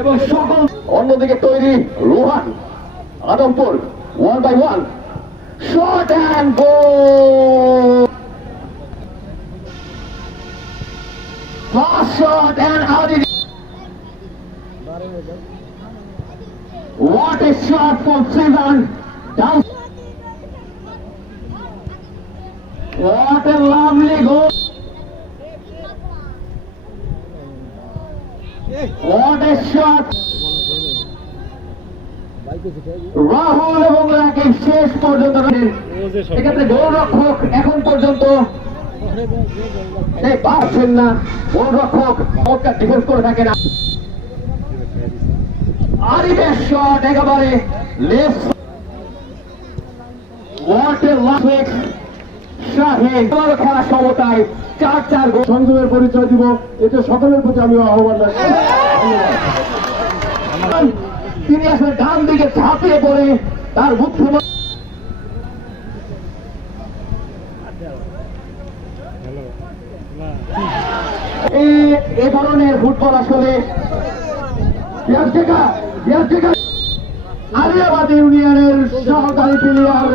এবং সকল অন্যদিকে তৈরি Rohan Adampur 1-1 shot and goal fast shot and out what a shot from Sivan down what a lovely goal what a shot Rahul এবং রাকিব শেষ পর্যন্ত এক্ষেত্রে গোলরক্ষক এখন পর্যন্ত পারছেন না গোলরক্ষক চমৎকার ডিফেন্স করে থাকেন আরিফের শট একেবারে left what a lovely Shahin খেলা সমতায় 4-4 গোল সংযমের পরিচয় দিব এতে সকলের প্রতি আমি আহ্বান রাখছি তিনি আসলে ডান দিকে ঝাঁপিয়ে পড়ে তার বুদ্ধিমান এ ধরনের ফুটবল আসলে আলিয়াবাদ ইউনিয়নের সহকারী প্লেয়ার